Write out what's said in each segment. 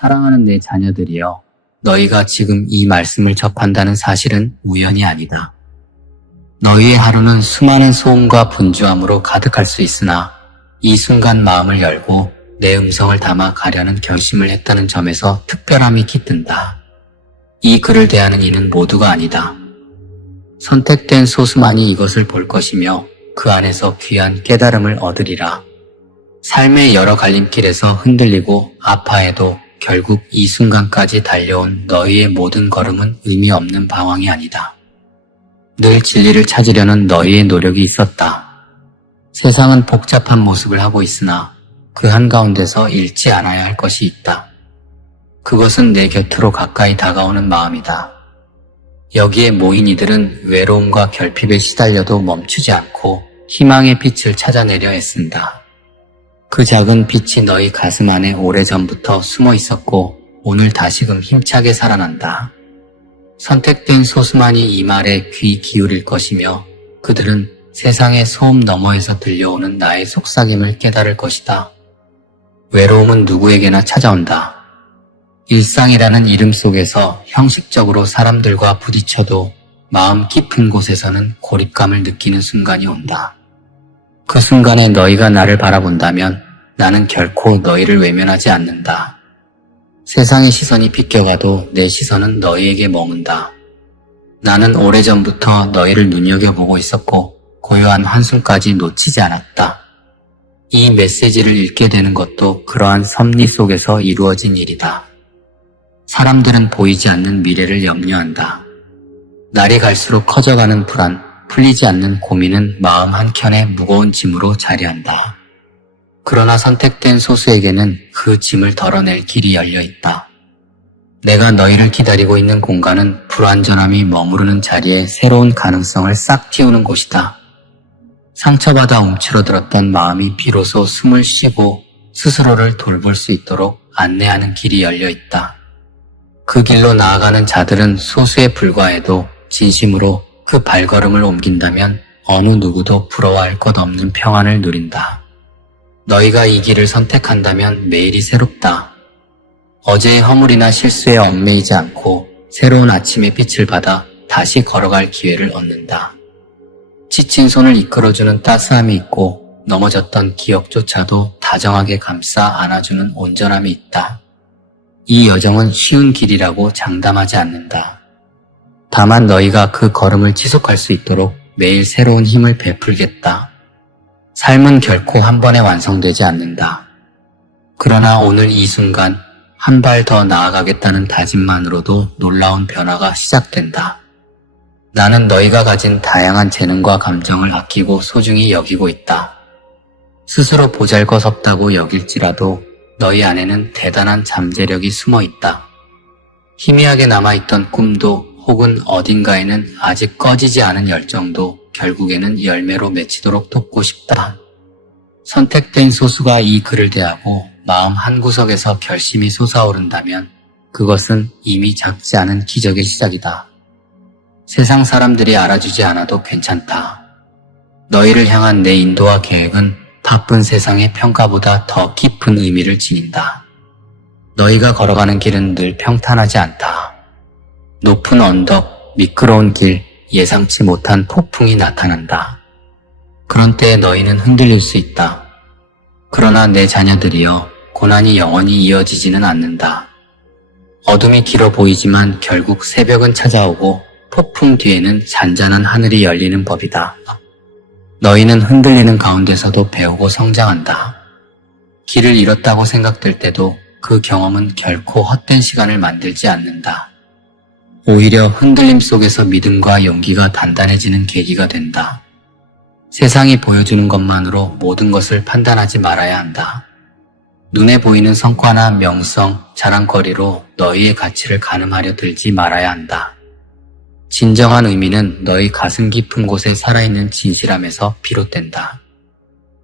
사랑하는 내 자녀들이여, 너희가 지금 이 말씀을 접한다는 사실은 우연이 아니다. 너희의 하루는 수많은 소음과 분주함으로 가득할 수 있으나 이 순간 마음을 열고 내 음성을 담아 가려는 결심을 했다는 점에서 특별함이 깃든다. 이 글을 대하는 이는 모두가 아니다. 선택된 소수만이 이것을 볼 것이며 그 안에서 귀한 깨달음을 얻으리라. 삶의 여러 갈림길에서 흔들리고 아파해도 결국 이 순간까지 달려온 너희의 모든 걸음은 의미 없는 방황이 아니다. 늘 진리를 찾으려는 너희의 노력이 있었다. 세상은 복잡한 모습을 하고 있으나 그 한가운데서 잃지 않아야 할 것이 있다. 그것은 내 곁으로 가까이 다가오는 마음이다. 여기에 모인 이들은 외로움과 결핍에 시달려도 멈추지 않고 희망의 빛을 찾아내려 애쓴다. 그 작은 빛이 너희 가슴 안에 오래전부터 숨어 있었고 오늘 다시금 힘차게 살아난다. 선택된 소수만이 이 말에 귀 기울일 것이며 그들은 세상의 소음 너머에서 들려오는 나의 속삭임을 깨달을 것이다. 외로움은 누구에게나 찾아온다. 일상이라는 이름 속에서 형식적으로 사람들과 부딪혀도 마음 깊은 곳에서는 고립감을 느끼는 순간이 온다. 그 순간에 너희가 나를 바라본다면 나는 결코 너희를 외면하지 않는다. 세상의 시선이 비껴가도 내 시선은 너희에게 머문다. 나는 오래전부터 너희를 눈여겨보고 있었고 고요한 한숨까지 놓치지 않았다. 이 메시지를 읽게 되는 것도 그러한 섭리 속에서 이루어진 일이다. 사람들은 보이지 않는 미래를 염려한다. 날이 갈수록 커져가는 불안, 풀리지 않는 고민은 마음 한켠에 무거운 짐으로 자리한다. 그러나 선택된 소수에게는 그 짐을 덜어낼 길이 열려 있다. 내가 너희를 기다리고 있는 공간은 불완전함이 머무르는 자리에 새로운 가능성을 싹 틔우는 곳이다. 상처받아 움츠러들었던 마음이 비로소 숨을 쉬고 스스로를 돌볼 수 있도록 안내하는 길이 열려 있다. 그 길로 나아가는 자들은 소수에 불과해도 진심으로 그 발걸음을 옮긴다면 어느 누구도 부러워할 것 없는 평안을 누린다. 너희가 이 길을 선택한다면 매일이 새롭다. 어제의 허물이나 실수에 얽매이지 않고 새로운 아침의 빛을 받아 다시 걸어갈 기회를 얻는다. 지친 손을 이끌어주는 따스함이 있고 넘어졌던 기억조차도 다정하게 감싸 안아주는 온전함이 있다. 이 여정은 쉬운 길이라고 장담하지 않는다. 다만 너희가 그 걸음을 지속할 수 있도록 매일 새로운 힘을 베풀겠다. 삶은 결코 한 번에 완성되지 않는다. 그러나 오늘 이 순간 한 발 더 나아가겠다는 다짐만으로도 놀라운 변화가 시작된다. 나는 너희가 가진 다양한 재능과 감정을 아끼고 소중히 여기고 있다. 스스로 보잘것없다고 여길지라도 너희 안에는 대단한 잠재력이 숨어 있다. 희미하게 남아있던 꿈도 혹은 어딘가에는 아직 꺼지지 않은 열정도 결국에는 열매로 맺히도록 돕고 싶다. 선택된 소수가 이 글을 대하고 마음 한구석에서 결심이 솟아오른다면 그것은 이미 작지 않은 기적의 시작이다. 세상 사람들이 알아주지 않아도 괜찮다. 너희를 향한 내 인도와 계획은 바쁜 세상의 평가보다 더 깊은 의미를 지닌다. 너희가 걸어가는 길은 늘 평탄하지 않다. 높은 언덕, 미끄러운 길, 예상치 못한 폭풍이 나타난다. 그런 때에 너희는 흔들릴 수 있다. 그러나 내 자녀들이여, 고난이 영원히 이어지지는 않는다. 어둠이 길어 보이지만 결국 새벽은 찾아오고 폭풍 뒤에는 잔잔한 하늘이 열리는 법이다. 너희는 흔들리는 가운데서도 배우고 성장한다. 길을 잃었다고 생각될 때도 그 경험은 결코 헛된 시간을 만들지 않는다. 오히려 흔들림 속에서 믿음과 용기가 단단해지는 계기가 된다. 세상이 보여주는 것만으로 모든 것을 판단하지 말아야 한다. 눈에 보이는 성과나 명성, 자랑거리로 너희의 가치를 가늠하려 들지 말아야 한다. 진정한 의미는 너희 가슴 깊은 곳에 살아있는 진실함에서 비롯된다.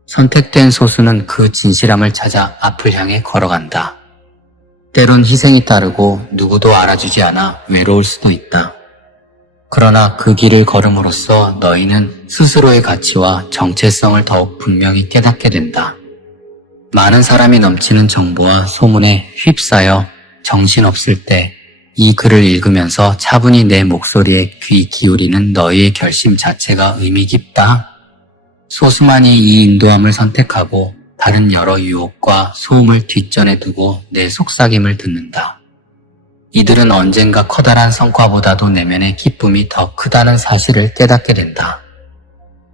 선택된 소수는 그 진실함을 찾아 앞을 향해 걸어간다. 때론 희생이 따르고 누구도 알아주지 않아 외로울 수도 있다. 그러나 그 길을 걸음으로써 너희는 스스로의 가치와 정체성을 더욱 분명히 깨닫게 된다. 많은 사람이 넘치는 정보와 소문에 휩싸여 정신없을 때 이 글을 읽으면서 차분히 내 목소리에 귀 기울이는 너희의 결심 자체가 의미 깊다. 소수만이 이 인도함을 선택하고 다른 여러 유혹과 소음을 뒷전에 두고 내 속삭임을 듣는다. 이들은 언젠가 커다란 성과보다도 내면의 기쁨이 더 크다는 사실을 깨닫게 된다.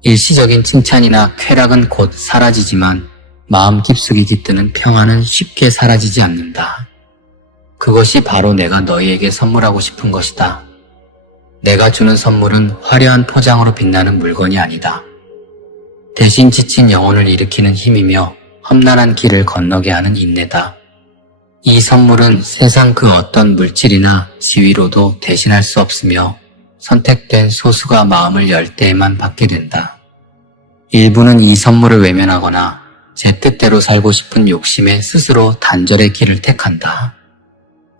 일시적인 칭찬이나 쾌락은 곧 사라지지만 마음 깊숙이 깃드는 평안은 쉽게 사라지지 않는다. 그것이 바로 내가 너희에게 선물하고 싶은 것이다. 내가 주는 선물은 화려한 포장으로 빛나는 물건이 아니다. 대신 지친 영혼을 일으키는 힘이며 험난한 길을 건너게 하는 인내다. 이 선물은 세상 그 어떤 물질이나 지위로도 대신할 수 없으며 선택된 소수가 마음을 열 때에만 받게 된다. 일부는 이 선물을 외면하거나 제 뜻대로 살고 싶은 욕심에 스스로 단절의 길을 택한다.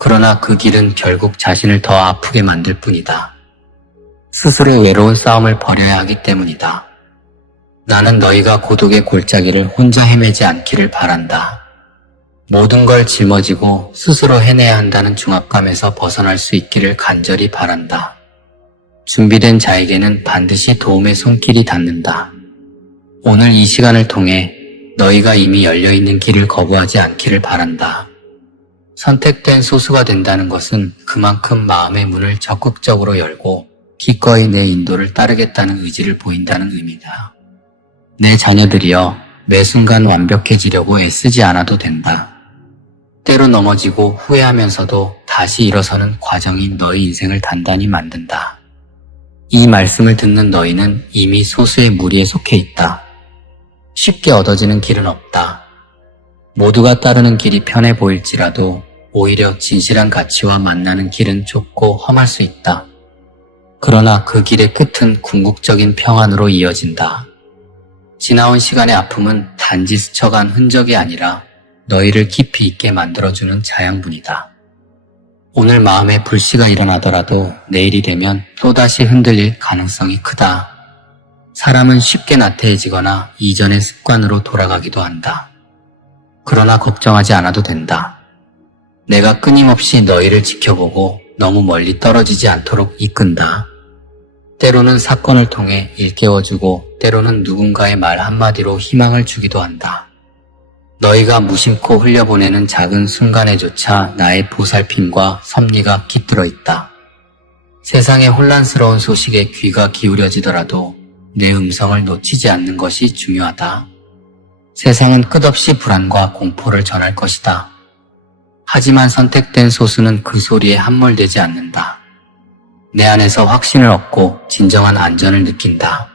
그러나 그 길은 결국 자신을 더 아프게 만들 뿐이다. 스스로의 외로운 싸움을 벌여야 하기 때문이다. 나는 너희가 고독의 골짜기를 혼자 헤매지 않기를 바란다. 모든 걸 짊어지고 스스로 해내야 한다는 중압감에서 벗어날 수 있기를 간절히 바란다. 준비된 자에게는 반드시 도움의 손길이 닿는다. 오늘 이 시간을 통해 너희가 이미 열려있는 길을 거부하지 않기를 바란다. 선택된 소수가 된다는 것은 그만큼 마음의 문을 적극적으로 열고 기꺼이 내 인도를 따르겠다는 의지를 보인다는 의미다. 내 자녀들이여, 매 순간 완벽해지려고 애쓰지 않아도 된다. 때로 넘어지고 후회하면서도 다시 일어서는 과정이 너희 인생을 단단히 만든다. 이 말씀을 듣는 너희는 이미 소수의 무리에 속해 있다. 쉽게 얻어지는 길은 없다. 모두가 따르는 길이 편해 보일지라도 오히려 진실한 가치와 만나는 길은 좁고 험할 수 있다. 그러나 그 길의 끝은 궁극적인 평안으로 이어진다. 지나온 시간의 아픔은 단지 스쳐간 흔적이 아니라 너희를 깊이 있게 만들어주는 자양분이다. 오늘 마음에 불씨가 일어나더라도 내일이 되면 또다시 흔들릴 가능성이 크다. 사람은 쉽게 나태해지거나 이전의 습관으로 돌아가기도 한다. 그러나 걱정하지 않아도 된다. 내가 끊임없이 너희를 지켜보고 너무 멀리 떨어지지 않도록 이끈다. 때로는 사건을 통해 일깨워주고 때로는 누군가의 말 한마디로 희망을 주기도 한다. 너희가 무심코 흘려보내는 작은 순간에조차 나의 보살핌과 섭리가 깃들어 있다. 세상의 혼란스러운 소식에 귀가 기울여지더라도 내 음성을 놓치지 않는 것이 중요하다. 세상은 끝없이 불안과 공포를 전할 것이다. 하지만 선택된 소수는 그 소리에 함몰되지 않는다. 내 안에서 확신을 얻고 진정한 안전을 느낀다.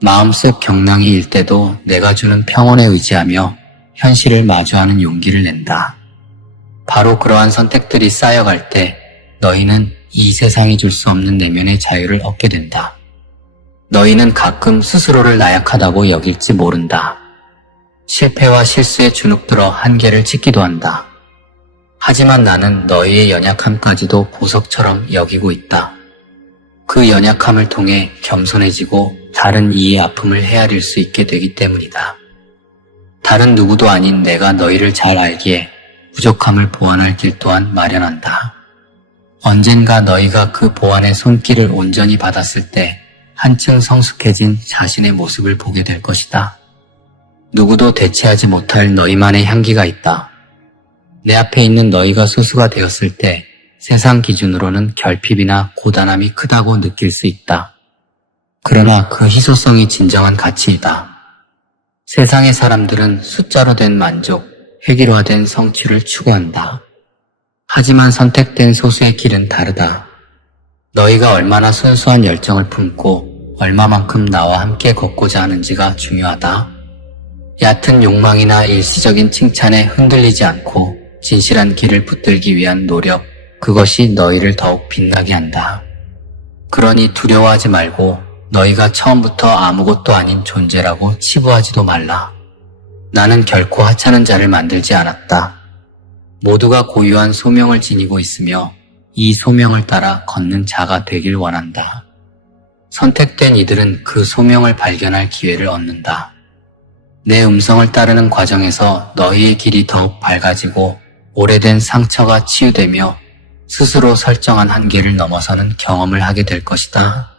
마음속 경랑이 일 때도 내가 주는 평온에 의지하며 현실을 마주하는 용기를 낸다. 바로 그러한 선택들이 쌓여갈 때 너희는 이 세상이 줄 수 없는 내면의 자유를 얻게 된다. 너희는 가끔 스스로를 나약하다고 여길지 모른다. 실패와 실수에 주눅들어 한계를 짓기도 한다. 하지만 나는 너희의 연약함까지도 보석처럼 여기고 있다. 그 연약함을 통해 겸손해지고 다른 이의 아픔을 헤아릴 수 있게 되기 때문이다. 다른 누구도 아닌 내가 너희를 잘 알기에 부족함을 보완할 길 또한 마련한다. 언젠가 너희가 그 보완의 손길을 온전히 받았을 때 한층 성숙해진 자신의 모습을 보게 될 것이다. 누구도 대체하지 못할 너희만의 향기가 있다. 내 앞에 있는 너희가 소수가 되었을 때 세상 기준으로는 결핍이나 고단함이 크다고 느낄 수 있다. 그러나 그 희소성이 진정한 가치이다. 세상의 사람들은 숫자로 된 만족, 획일화된 성취를 추구한다. 하지만 선택된 소수의 길은 다르다. 너희가 얼마나 순수한 열정을 품고 얼마만큼 나와 함께 걷고자 하는지가 중요하다. 얕은 욕망이나 일시적인 칭찬에 흔들리지 않고 진실한 길을 붙들기 위한 노력, 그것이 너희를 더욱 빛나게 한다. 그러니 두려워하지 말고 너희가 처음부터 아무것도 아닌 존재라고 치부하지도 말라. 나는 결코 하찮은 자를 만들지 않았다. 모두가 고유한 소명을 지니고 있으며 이 소명을 따라 걷는 자가 되길 원한다. 선택된 이들은 그 소명을 발견할 기회를 얻는다. 내 음성을 따르는 과정에서 너희의 길이 더욱 밝아지고 오래된 상처가 치유되며 스스로 설정한 한계를 넘어서는 경험을 하게 될 것이다.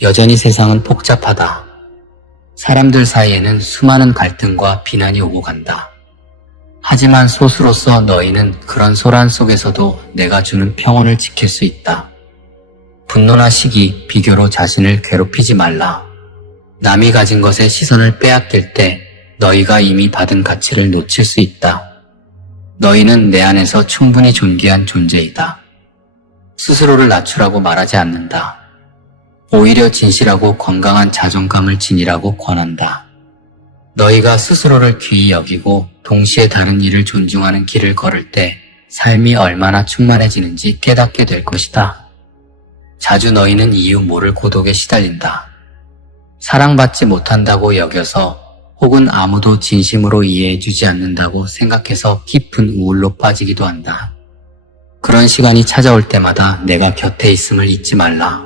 여전히 세상은 복잡하다. 사람들 사이에는 수많은 갈등과 비난이 오고 간다. 하지만 소수로서 너희는 그런 소란 속에서도 내가 주는 평온을 지킬 수 있다. 분노나 시기, 비교로 자신을 괴롭히지 말라. 남이 가진 것에 시선을 빼앗길 때 너희가 이미 받은 가치를 놓칠 수 있다. 너희는 내 안에서 충분히 존귀한 존재이다. 스스로를 낮추라고 말하지 않는다. 오히려 진실하고 건강한 자존감을 지니라고 권한다. 너희가 스스로를 귀히 여기고 동시에 다른 이를 존중하는 길을 걸을 때 삶이 얼마나 충만해지는지 깨닫게 될 것이다. 자주 너희는 이유 모를 고독에 시달린다. 사랑받지 못한다고 여겨서 혹은 아무도 진심으로 이해해주지 않는다고 생각해서 깊은 우울로 빠지기도 한다. 그런 시간이 찾아올 때마다 내가 곁에 있음을 잊지 말라.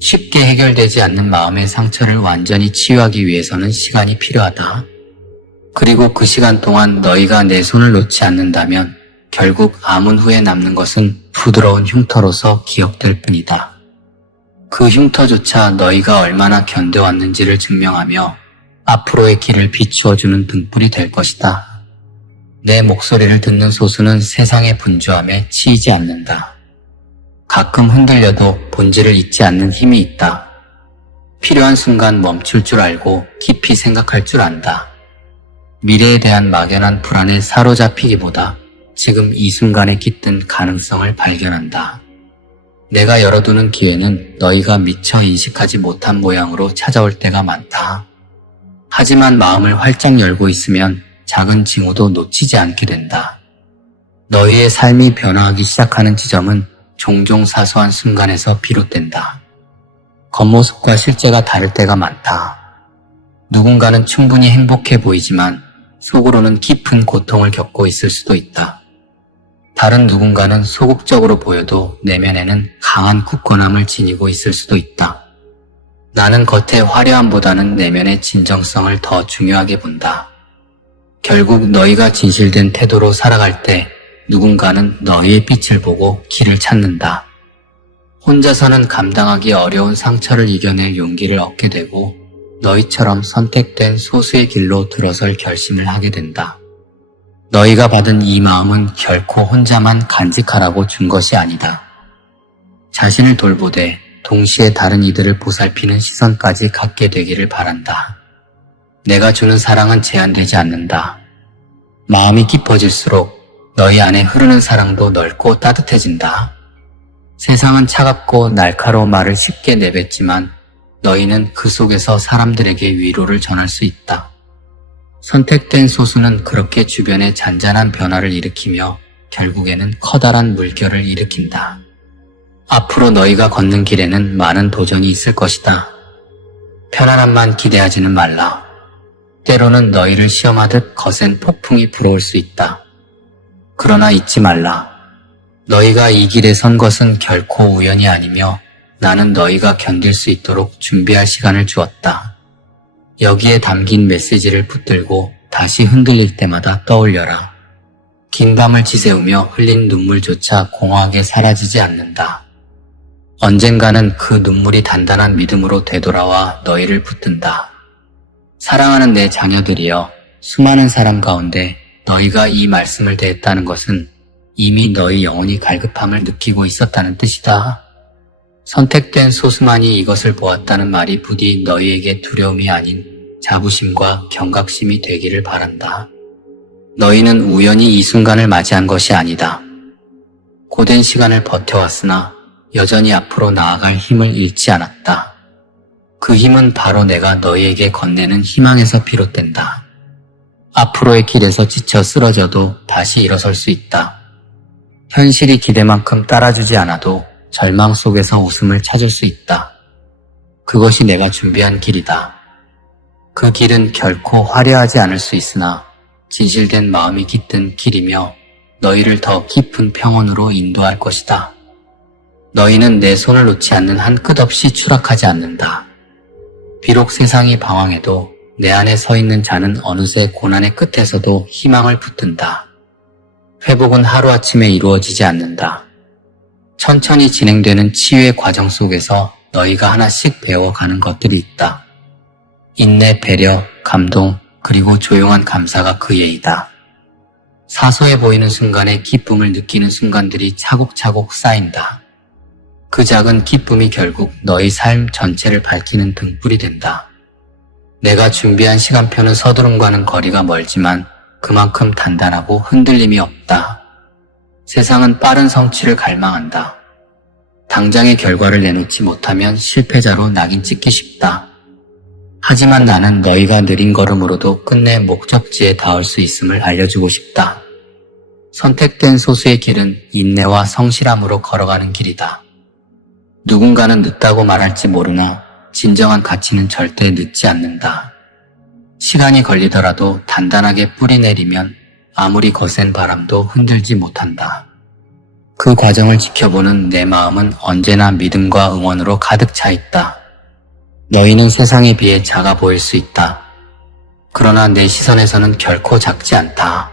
쉽게 해결되지 않는 마음의 상처를 완전히 치유하기 위해서는 시간이 필요하다. 그리고 그 시간 동안 너희가 내 손을 놓지 않는다면 결국 암은 후에 남는 것은 부드러운 흉터로서 기억될 뿐이다. 그 흉터조차 너희가 얼마나 견뎌왔는지를 증명하며 앞으로의 길을 비추어주는 등불이 될 것이다. 내 목소리를 듣는 소수는 세상의 분주함에 치이지 않는다. 가끔 흔들려도 본질을 잊지 않는 힘이 있다. 필요한 순간 멈출 줄 알고 깊이 생각할 줄 안다. 미래에 대한 막연한 불안에 사로잡히기보다 지금 이 순간에 깃든 가능성을 발견한다. 내가 열어두는 기회는 너희가 미처 인식하지 못한 모양으로 찾아올 때가 많다. 하지만 마음을 활짝 열고 있으면 작은 징후도 놓치지 않게 된다. 너희의 삶이 변화하기 시작하는 지점은 종종 사소한 순간에서 비롯된다. 겉모습과 실제가 다를 때가 많다. 누군가는 충분히 행복해 보이지만 속으로는 깊은 고통을 겪고 있을 수도 있다. 다른 누군가는 소극적으로 보여도 내면에는 강한 굳건함을 지니고 있을 수도 있다. 나는 겉의 화려함보다는 내면의 진정성을 더 중요하게 본다. 결국 너희가 진실된 태도로 살아갈 때 누군가는 너희의 빛을 보고 길을 찾는다. 혼자서는 감당하기 어려운 상처를 이겨낼 용기를 얻게 되고 너희처럼 선택된 소수의 길로 들어설 결심을 하게 된다. 너희가 받은 이 마음은 결코 혼자만 간직하라고 준 것이 아니다. 자신을 돌보되 동시에 다른 이들을 보살피는 시선까지 갖게 되기를 바란다. 내가 주는 사랑은 제한되지 않는다. 마음이 깊어질수록 너희 안에 흐르는 사랑도 넓고 따뜻해진다. 세상은 차갑고 날카로운 말을 쉽게 내뱉지만 너희는 그 속에서 사람들에게 위로를 전할 수 있다. 선택된 소수는 그렇게 주변에 잔잔한 변화를 일으키며 결국에는 커다란 물결을 일으킨다. 앞으로 너희가 걷는 길에는 많은 도전이 있을 것이다. 편안함만 기대하지는 말라. 때로는 너희를 시험하듯 거센 폭풍이 불어올 수 있다. 그러나 잊지 말라. 너희가 이 길에 선 것은 결코 우연이 아니며 나는 너희가 견딜 수 있도록 준비할 시간을 주었다. 여기에 담긴 메시지를 붙들고 다시 흔들릴 때마다 떠올려라. 긴 밤을 지새우며 흘린 눈물조차 공허하게 사라지지 않는다. 언젠가는 그 눈물이 단단한 믿음으로 되돌아와 너희를 붙든다. 사랑하는 내 자녀들이여, 수많은 사람 가운데 너희가 이 말씀을 대했다는 것은 이미 너희 영혼이 갈급함을 느끼고 있었다는 뜻이다. 선택된 소수만이 이것을 보았다는 말이 부디 너희에게 두려움이 아닌 자부심과 경각심이 되기를 바란다. 너희는 우연히 이 순간을 맞이한 것이 아니다. 고된 시간을 버텨왔으나 여전히 앞으로 나아갈 힘을 잃지 않았다. 그 힘은 바로 내가 너희에게 건네는 희망에서 비롯된다. 앞으로의 길에서 지쳐 쓰러져도 다시 일어설 수 있다. 현실이 기대만큼 따라주지 않아도 절망 속에서 웃음을 찾을 수 있다. 그것이 내가 준비한 길이다. 그 길은 결코 화려하지 않을 수 있으나 진실된 마음이 깃든 길이며 너희를 더 깊은 평온으로 인도할 것이다. 너희는 내 손을 놓지 않는 한 끝없이 추락하지 않는다. 비록 세상이 방황해도 내 안에 서 있는 자는 어느새 고난의 끝에서도 희망을 붙든다. 회복은 하루아침에 이루어지지 않는다. 천천히 진행되는 치유의 과정 속에서 너희가 하나씩 배워가는 것들이 있다. 인내, 배려, 감동, 그리고 조용한 감사가 그 예이다. 사소해 보이는 순간에 기쁨을 느끼는 순간들이 차곡차곡 쌓인다. 그 작은 기쁨이 결국 너희 삶 전체를 밝히는 등불이 된다. 내가 준비한 시간표는 서두름과는 거리가 멀지만 그만큼 단단하고 흔들림이 없다. 세상은 빠른 성취를 갈망한다. 당장의 결과를 내놓지 못하면 실패자로 낙인 찍기 쉽다. 하지만 나는 너희가 느린 걸음으로도 끝내 목적지에 닿을 수 있음을 알려주고 싶다. 선택된 소수의 길은 인내와 성실함으로 걸어가는 길이다. 누군가는 늦다고 말할지 모르나 진정한 가치는 절대 늦지 않는다. 시간이 걸리더라도 단단하게 뿌리 내리면 아무리 거센 바람도 흔들지 못한다. 그 과정을 지켜보는 내 마음은 언제나 믿음과 응원으로 가득 차 있다. 너희는 세상에 비해 작아 보일 수 있다. 그러나 내 시선에서는 결코 작지 않다.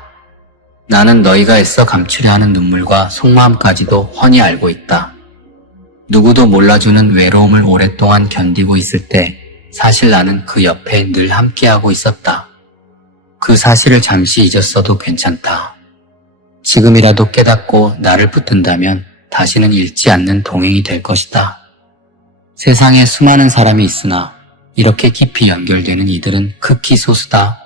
나는 너희가 애써 감추려 하는 눈물과 속마음까지도 훤히 알고 있다. 누구도 몰라주는 외로움을 오랫동안 견디고 있을 때 사실 나는 그 옆에 늘 함께하고 있었다. 그 사실을 잠시 잊었어도 괜찮다. 지금이라도 깨닫고 나를 붙든다면 다시는 잃지 않는 동행이 될 것이다. 세상에 수많은 사람이 있으나 이렇게 깊이 연결되는 이들은 극히 소수다.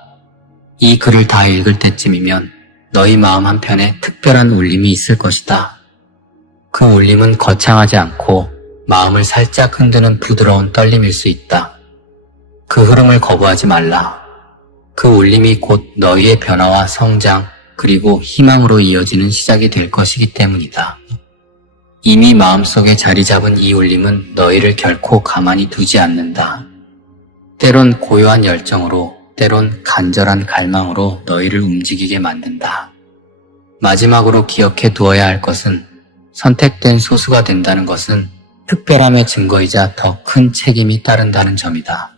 이 글을 다 읽을 때쯤이면 너희 마음 한편에 특별한 울림이 있을 것이다. 그 울림은 거창하지 않고 마음을 살짝 흔드는 부드러운 떨림일 수 있다. 그 흐름을 거부하지 말라. 그 울림이 곧 너희의 변화와 성장 그리고 희망으로 이어지는 시작이 될 것이기 때문이다. 이미 마음속에 자리 잡은 이 울림은 너희를 결코 가만히 두지 않는다. 때론 고요한 열정으로, 때론 간절한 갈망으로 너희를 움직이게 만든다. 마지막으로 기억해 두어야 할 것은 선택된 소수가 된다는 것은 특별함의 증거이자 더 큰 책임이 따른다는 점이다.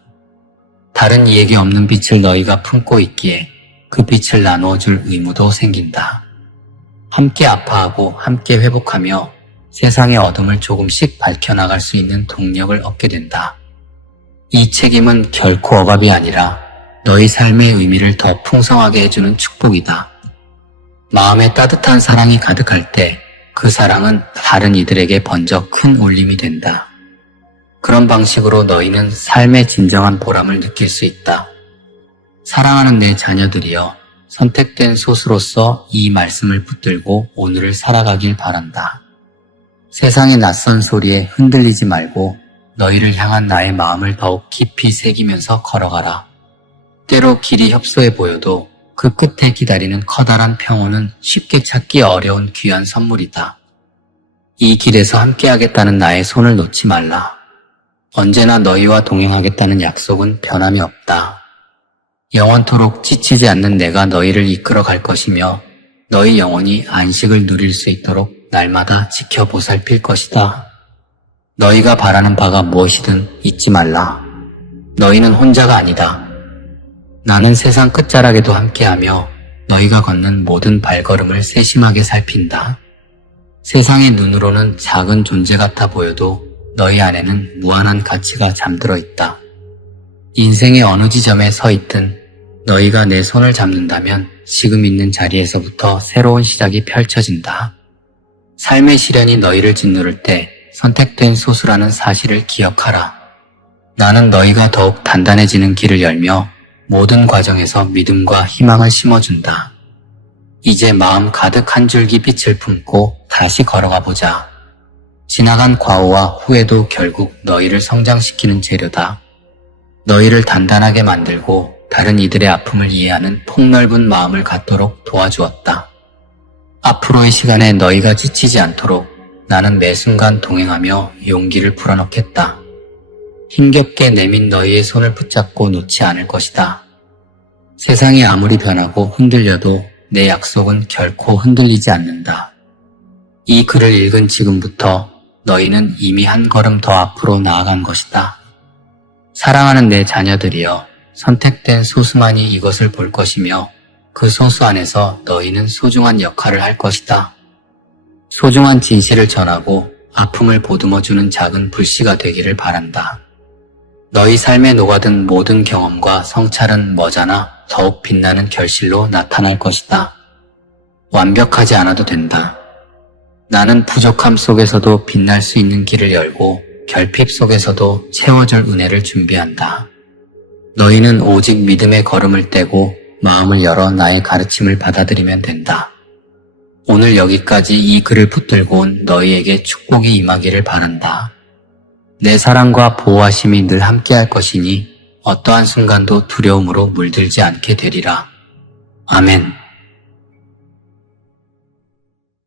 다른 이에게 없는 빛을 너희가 품고 있기에 그 빛을 나누어 줄 의무도 생긴다. 함께 아파하고 함께 회복하며 세상의 어둠을 조금씩 밝혀나갈 수 있는 동력을 얻게 된다. 이 책임은 결코 억압이 아니라 너희 삶의 의미를 더 풍성하게 해주는 축복이다. 마음에 따뜻한 사랑이 가득할 때 그 사랑은 다른 이들에게 번져 큰 울림이 된다. 그런 방식으로 너희는 삶의 진정한 보람을 느낄 수 있다. 사랑하는 내 자녀들이여, 선택된 소수로서 이 말씀을 붙들고 오늘을 살아가길 바란다. 세상의 낯선 소리에 흔들리지 말고 너희를 향한 나의 마음을 더욱 깊이 새기면서 걸어가라. 때로 길이 협소해 보여도 그 끝에 기다리는 커다란 평온은 쉽게 찾기 어려운 귀한 선물이다. 이 길에서 함께하겠다는 나의 손을 놓지 말라. 언제나 너희와 동행하겠다는 약속은 변함이 없다. 영원토록 지치지 않는 내가 너희를 이끌어 갈 것이며 너희 영혼이 안식을 누릴 수 있도록 날마다 지켜 보살필 것이다. 너희가 바라는 바가 무엇이든 잊지 말라. 너희는 혼자가 아니다. 나는 세상 끝자락에도 함께하며 너희가 걷는 모든 발걸음을 세심하게 살핀다. 세상의 눈으로는 작은 존재 같아 보여도 너희 안에는 무한한 가치가 잠들어 있다. 인생의 어느 지점에 서 있든 너희가 내 손을 잡는다면 지금 있는 자리에서부터 새로운 시작이 펼쳐진다. 삶의 시련이 너희를 짓누를 때 선택된 소수라는 사실을 기억하라. 나는 너희가 더욱 단단해지는 길을 열며 모든 과정에서 믿음과 희망을 심어준다. 이제 마음 가득 한 줄기 빛을 품고 다시 걸어가 보자. 지나간 과오와 후회도 결국 너희를 성장시키는 재료다. 너희를 단단하게 만들고 다른 이들의 아픔을 이해하는 폭넓은 마음을 갖도록 도와주었다. 앞으로의 시간에 너희가 지치지 않도록 나는 매 순간 동행하며 용기를 불어넣겠다. 힘겹게 내민 너희의 손을 붙잡고 놓지 않을 것이다. 세상이 아무리 변하고 흔들려도 내 약속은 결코 흔들리지 않는다. 이 글을 읽은 지금부터 너희는 이미 한 걸음 더 앞으로 나아간 것이다. 사랑하는 내 자녀들이여, 선택된 소수만이 이것을 볼 것이며 그 소수 안에서 너희는 소중한 역할을 할 것이다. 소중한 진실을 전하고 아픔을 보듬어주는 작은 불씨가 되기를 바란다. 너희 삶에 녹아든 모든 경험과 성찰은 머지않아 더욱 빛나는 결실로 나타날 것이다. 완벽하지 않아도 된다. 나는 부족함 속에서도 빛날 수 있는 길을 열고 결핍 속에서도 채워줄 은혜를 준비한다. 너희는 오직 믿음의 걸음을 떼고 마음을 열어 나의 가르침을 받아들이면 된다. 오늘 여기까지 이 글을 붙들고 온 너희에게 축복이 임하기를 바란다. 내 사랑과 보호하심이 늘 함께할 것이니 어떠한 순간도 두려움으로 물들지 않게 되리라. 아멘.